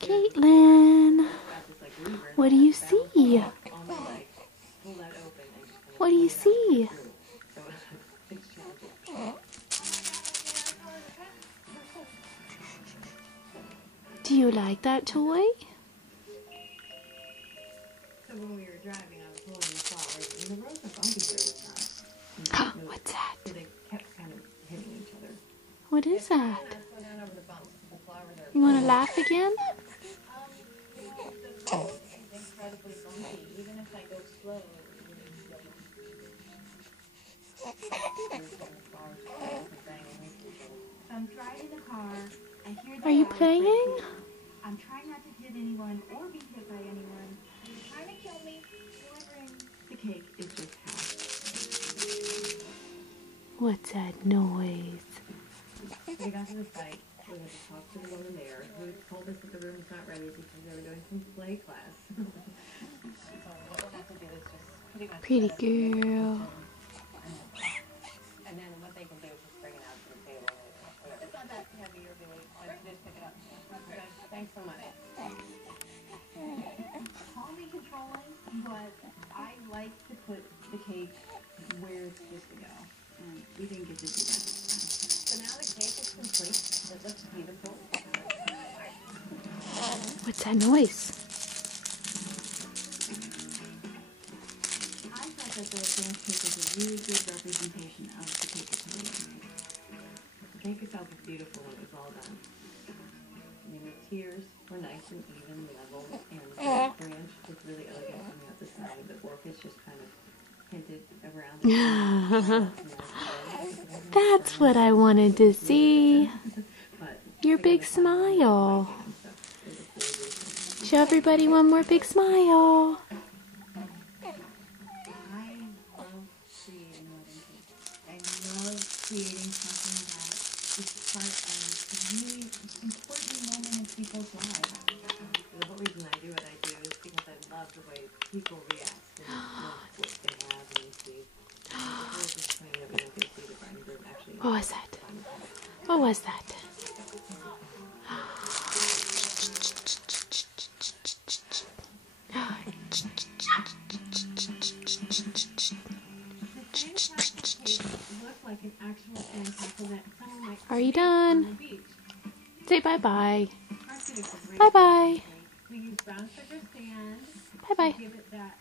Caitlin, what do you see? What do you see? Do you like that toy? So when we were driving, I was holding the flowers, and the rose and bumpy here was not. What's that? So they kept kind of hitting each other. What is that? You want to laugh again? Incredibly bumpy, even if I go slow. I'm driving the car. I hear the Are you loud playing? breaking. I'm trying not to hit anyone or be hit by anyone. You're trying to kill me. Delivering. The cake is just half. What's that noise? We got to the site. We had to talk to the woman there who told us that the room's not ready because they were doing some play class. So what we'll have to do is just pretty much Pretty girl. and then what they can do is just bring it out to the table. It's not that heavy or really. All you just pick it up. Okay. Thanks so much. Call me controlling, but I like to put the cake where it's supposed to go. And we didn't get to do that this time. So now the cake is complete. It looks beautiful. What's that noise? I thought that the glass cake was a really good representation of the cake itself. The cake itself was beautiful when it was all done. I mean, the tiers were nice and even, level, and the branch was really elegant coming out the side, but orchids just kind of hinted around. That's what I wanted to see. Your big smile. Show everybody one more big smile. I love creating wedding cakes. I love creating something that is part of a really important moment in people's lives. The whole reason I do what I do is because I love the way people react to what they have and they see. What was that? What was that? Are you done? Say bye-bye. Bye-bye. We use brown sugar sand. Bye-bye. Give it that